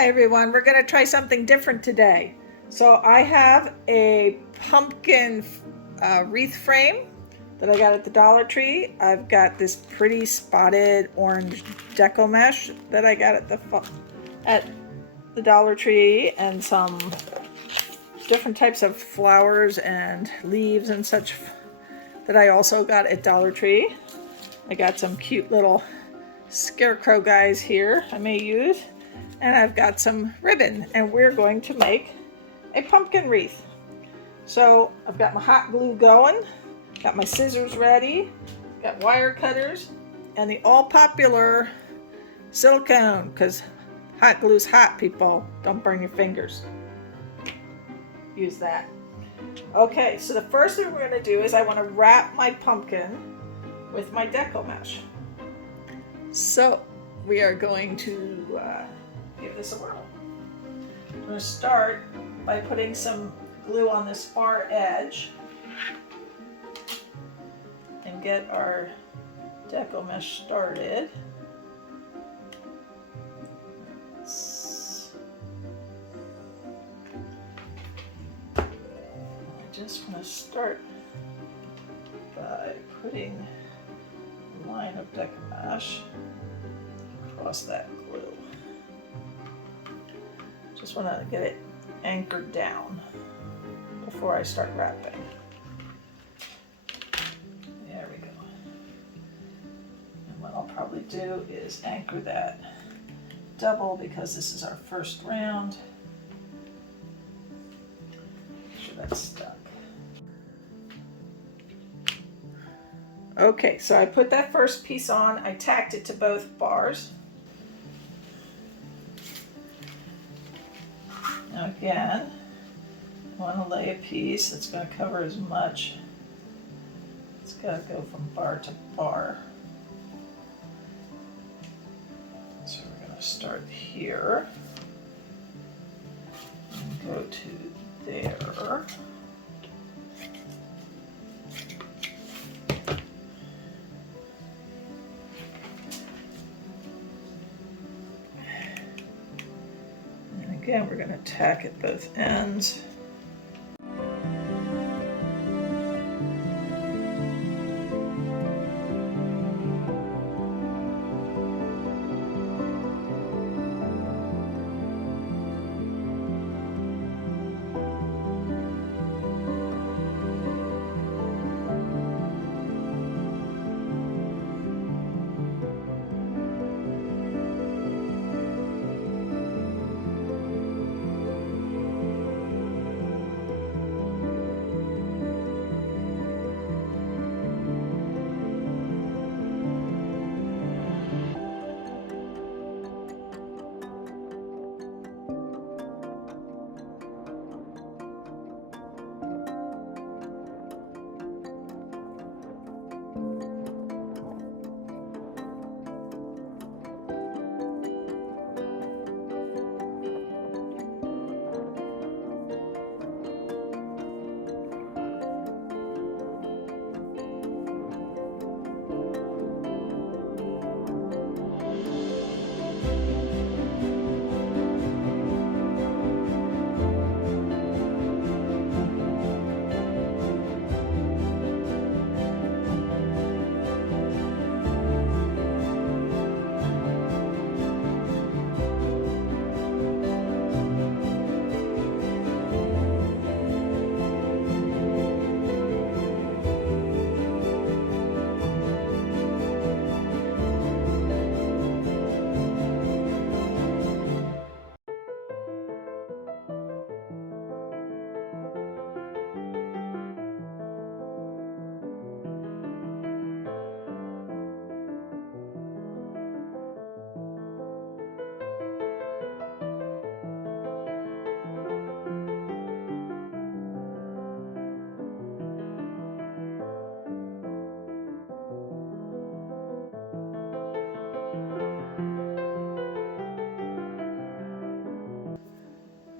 Hi everyone, we're going to try something different today. So I have a pumpkin wreath frame that I got at the Dollar Tree. I've got this pretty spotted orange Deco mesh that I got at the Dollar Tree, and some different types of flowers and leaves and such that I also got at Dollar Tree. I got some cute little Scarecrow guys here I may use. And I've got some ribbon, and we're going to make a pumpkin wreath. So I've got my hot glue going, got my scissors ready, got wire cutters, and the all popular silicone, because hot glue's hot, people. Don't burn your fingers. Use that. Okay, so the first thing we're going to do is I want to wrap my pumpkin with my Deco mesh. So we are going to give this a whirl. I'm going to start by putting some glue on this far edge and get our Deco mesh started. I just want to start by putting a line of Deco mesh across that glue. Just want to get it anchored down before I start wrapping. There we go. And what I'll probably do is anchor that double, because this is our first round. Make sure that's stuck. Okay, so I put that first piece on. I tacked it to both bars. Now again, I want to lay a piece that's going to cover as much. It's got to go from bar to bar. So we're going to start here and go to there. Again, we're going to tack at both ends.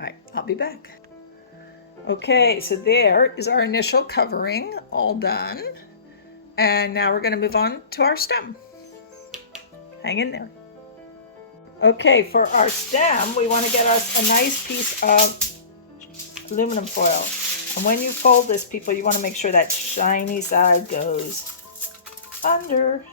All right, I'll be back. Okay, so there is our initial covering all done. And now we're going to move on to our stem. Hang in there. Okay, for our stem, we want to get us a nice piece of aluminum foil. And when you fold this, people, you want to make sure that shiny side goes under.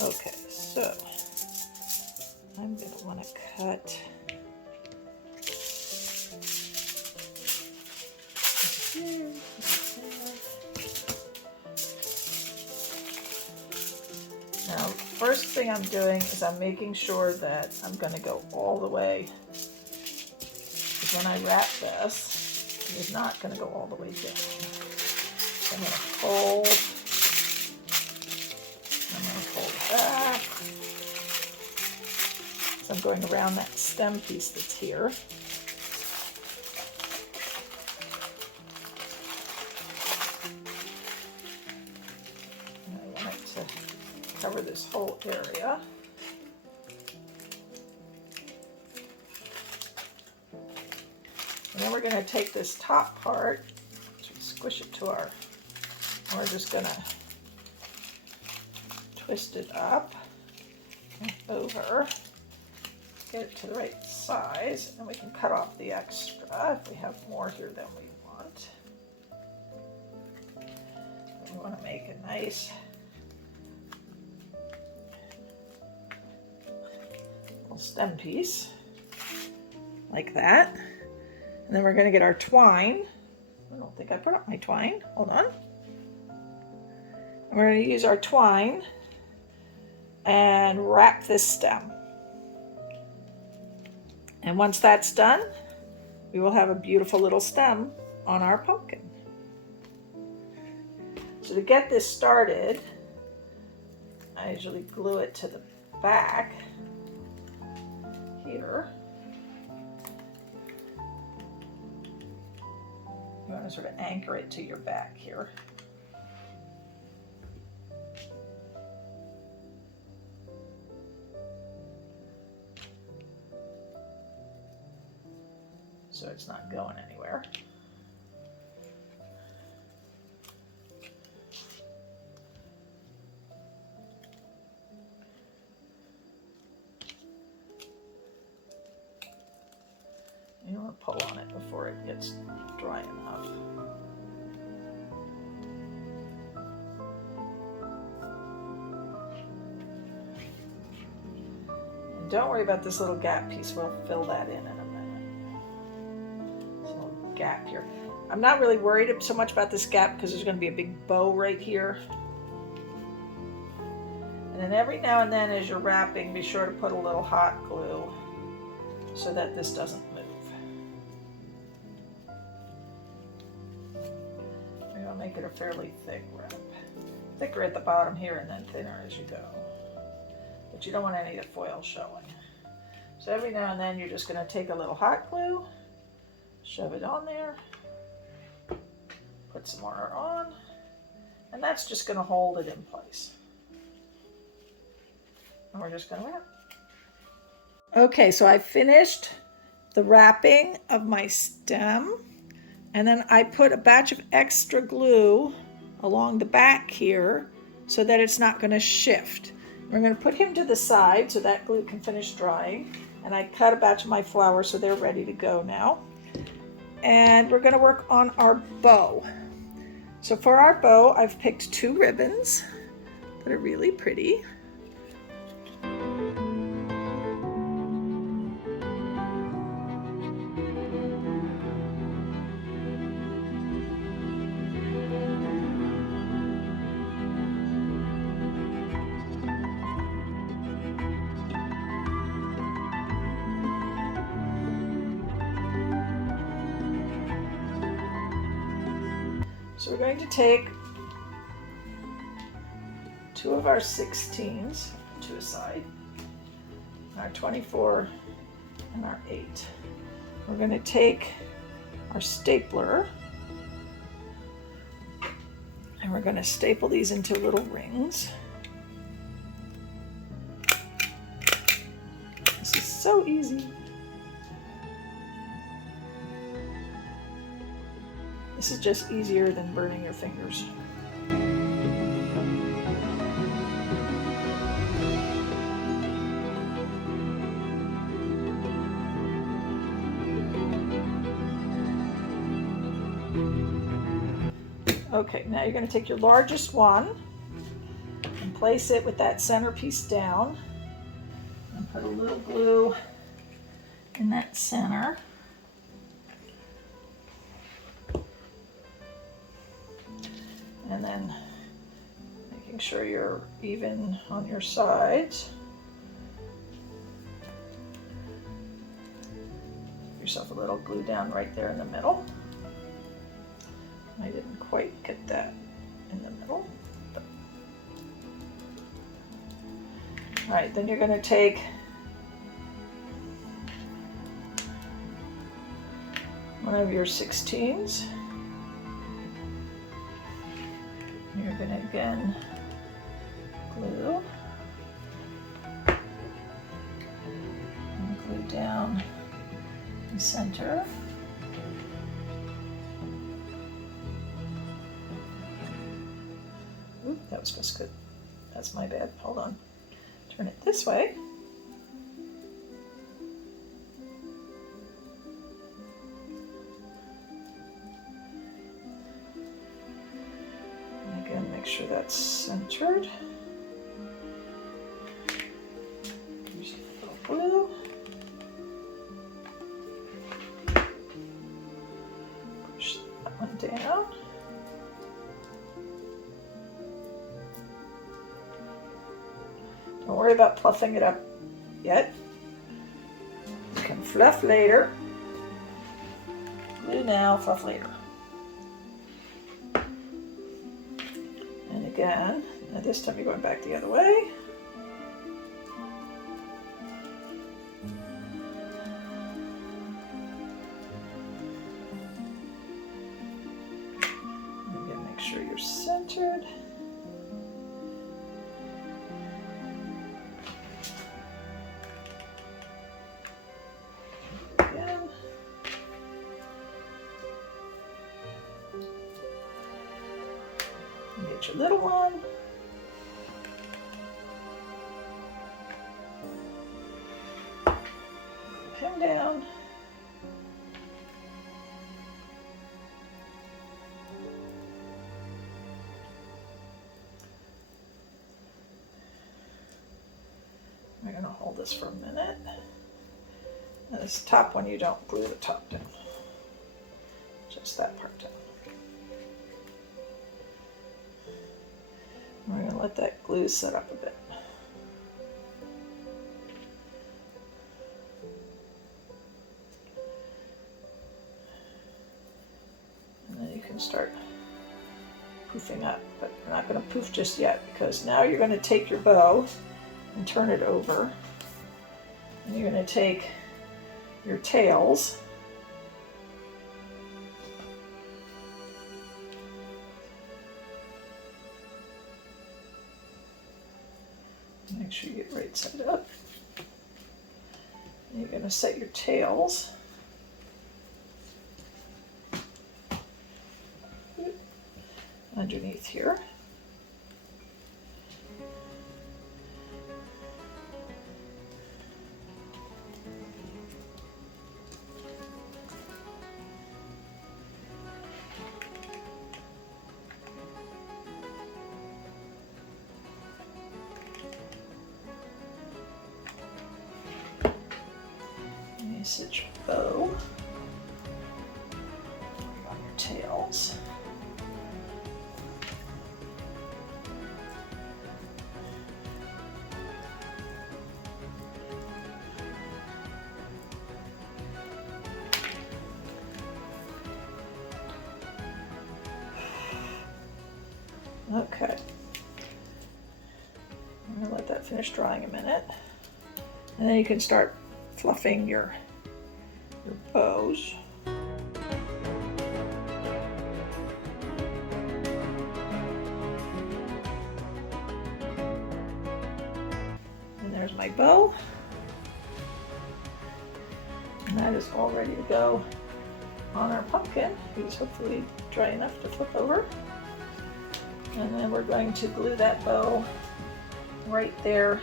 Okay, so I'm going to want to cut here. Now, first thing I'm doing is I'm making sure that I'm going to go all the way, because when I wrap this, it is not going to go all the way down. So I'm going to fold, I'm going to fold back. So I'm going around that stem piece that's here. And I want it to cover this whole area. And then we're going to take this top part, squish it to our, and we're just going to twist it up and over, get it to the right size, and we can cut off the extra if we have more here than we want. And we want to make a nice little stem piece like that. And then we're going to get our twine. I don't think I put up my twine. Hold on. And we're going to use our twine and wrap this stem. And once that's done, we will have a beautiful little stem on our pumpkin. So to get this started, I usually glue it to the back here. You want to sort of anchor it to your back here. So it's not going anywhere. You want to pull on it before it gets dry enough. And don't worry about this little gap piece. We'll fill that in a minute. This little gap here. I'm not really worried so much about this gap because there's going to be a big bow right here. And then every now and then as you're wrapping, be sure to put a little hot glue so that this doesn't move. We're going to make it a fairly thick wrap. Thicker at the bottom here and then thinner as you go. But you don't want any of the foil showing. So every now and then you're just going to take a little hot glue, shove it on there, put some more on, and that's just going to hold it in place. And we're just going to wrap. Okay, so I finished the wrapping of my stem, and then I put a batch of extra glue along the back here so that it's not going to shift. We're going to put him to the side so that glue can finish drying, and I cut a batch of my flowers so they're ready to go now. And we're going to work on our bow. So for our bow, I've picked 2 ribbons that are really pretty. So we're going to take 2 of our 16s to a side, our 24 and our 8. We're going to take our stapler and we're going to staple these into little rings. This is so easy. This is just easier than burning your fingers. Okay, now you're going to take your largest one and place it with that center piece down and put a little glue in that center. And then making sure you're even on your sides. Give yourself a little glue down right there in the middle. I didn't quite get that in the middle. But... All right, then you're going to take one of your 16s. You're going to again glue and glue down the center. Oop, that was supposed to, that's my bad. Hold on. Turn it this way. And again, make sure that's centered. Use a little glue. Push that one down. Don't worry about fluffing it up yet. You can fluff later. Glue now, fluff later. And again, now this time you're going back the other way. And again, make sure you're centered. Get your little one. Put him down. We're going to hold this for a minute. And this top one, you don't glue the top down. Just that part down. We're going to let that glue set up a bit. And then you can start poofing up, but we're not going to poof just yet because now you're going to take your bow and turn it over. And you're going to take your tails make sure you get right side up. And you're going to set your tails underneath here. Set your bow on your tails. Okay. I'm going to let that finish drying a minute. And then you can start fluffing your bows. And there's my bow. And that is all ready to go on our pumpkin. It's hopefully dry enough to flip over. And then we're going to glue that bow right there.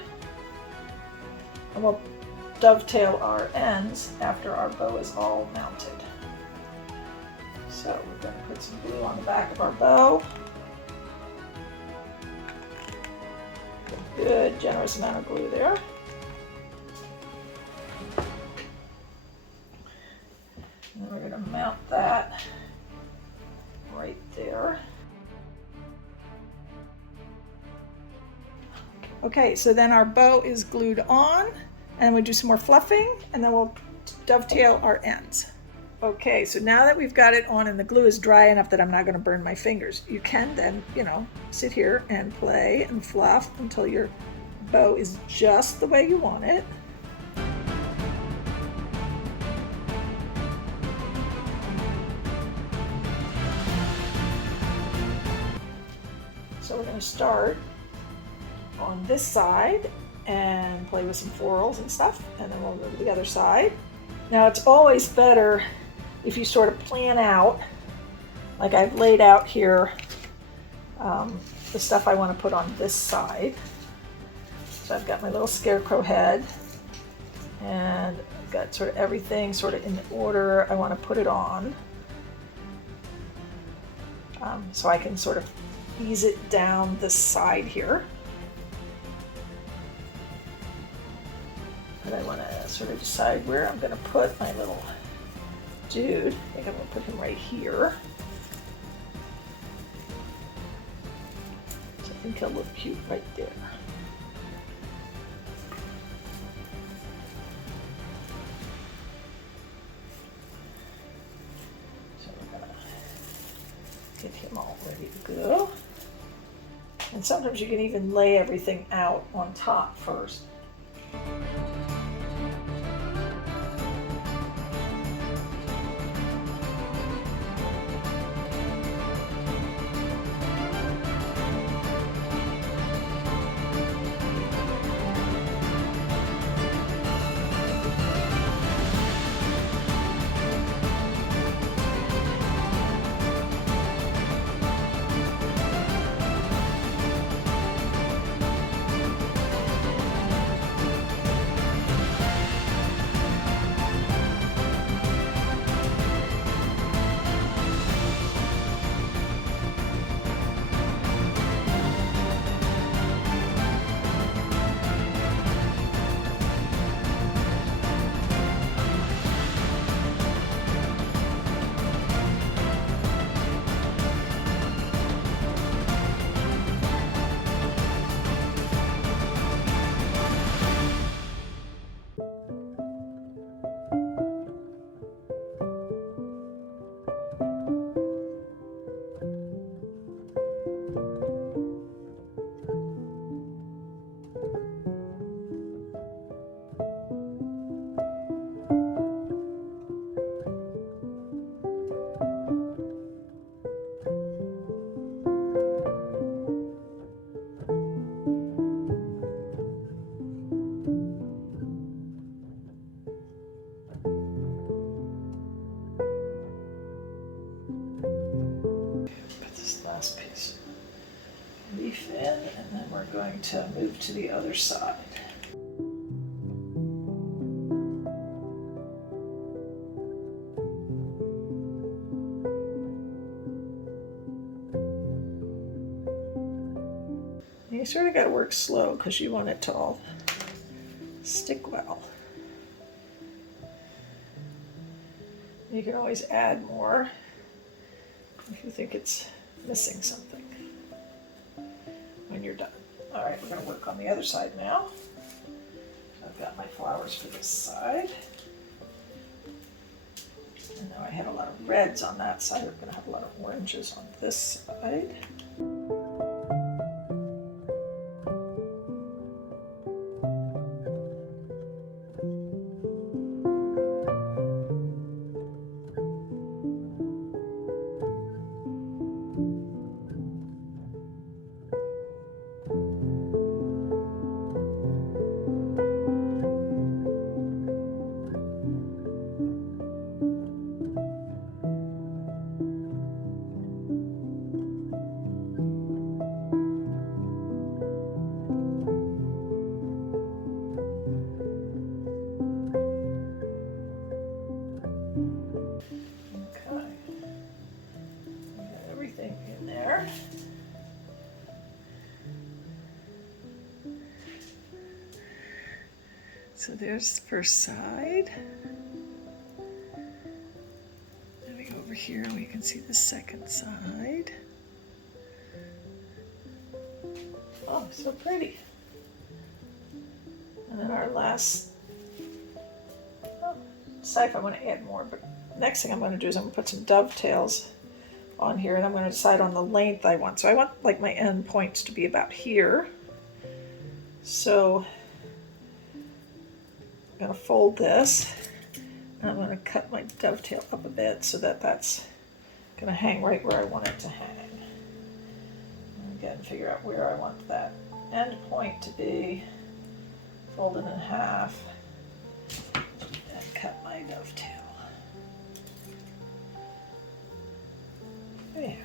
And we'll dovetail our ends after our bow is all mounted. So we're going to put some glue on the back of our bow. A good generous amount of glue there. And we're going to mount that right there. Okay, so then our bow is glued on, and we do some more fluffing, and then we'll dovetail our ends. Okay, so now that we've got it on and the glue is dry enough that I'm not going to burn my fingers, you can then, sit here and play and fluff until your bow is just the way you want it. So we're going to start on this side and play with some florals and stuff, and then we'll go to the other side. Now it's always better if you sort of plan out, like I've laid out here, the stuff I want to put on this side. So I've got my little scarecrow head, and I've got sort of everything sort of in the order I want to put it on. So I can sort of ease it down this side here. And I want to sort of decide where I'm going to put my little dude. I think I'm going to put him right here. So I think he'll look cute right there. So we're going to get him all ready to go. And sometimes you can even lay everything out on top first. Last piece of leaf in, and then we're going to move to the other side. You sort of got to work slow because you want it to all stick well. You can always add more if you think it's missing something when you're done. All right, we're going to work on the other side now. I've got my flowers for this side. And now I had a lot of reds on that side. I'm going to have a lot of oranges on this side. So there's the first side. Then we go over here and we can see the second side. Oh, so pretty. And then our last, decide if I want to add more, but next thing I'm going to do is I'm going to put some dovetails on here, and I'm going to decide on the length I want. So I want like my end points to be about here. So I'm going to fold this, and I'm going to cut my dovetail up a bit so that that's going to hang right where I want it to hang. And again, figure out where I want that end point to be. Fold it in half and cut my dovetail. There.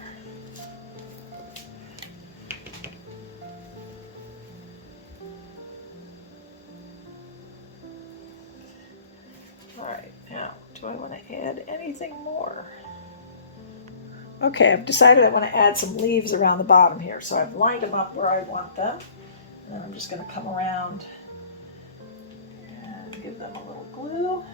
All right, now, do I want to add anything more? Okay, I've decided I want to add some leaves around the bottom here, so I've lined them up where I want them, and then I'm just going to come around and give them a little glue.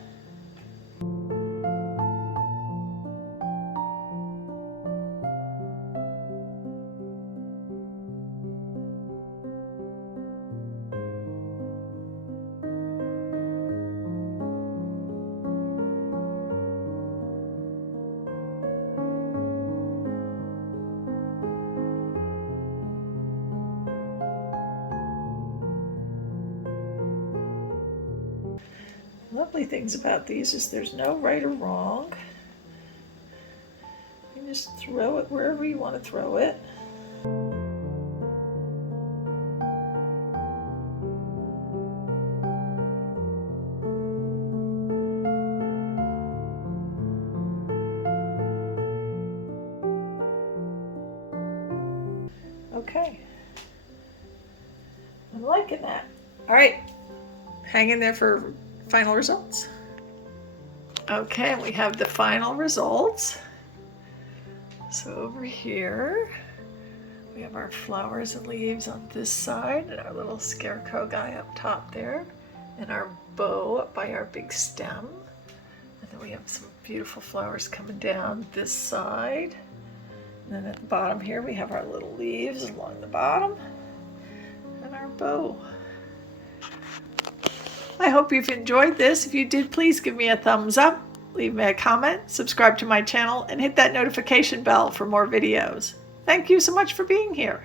Lovely things about these is there's no right or wrong. You just throw it wherever you want to throw it. Okay. I'm liking that. All right. Hang in there for final results. Okay, we have the final results. So over here, we have our flowers and leaves on this side, and our little scarecrow guy up top there, and our bow up by our big stem. And then we have some beautiful flowers coming down this side. And then at the bottom here, we have our little leaves along the bottom, and our bow. I hope you've enjoyed this. If you did, please give me a thumbs up, leave me a comment, subscribe to my channel, and hit that notification bell for more videos. Thank you so much for being here.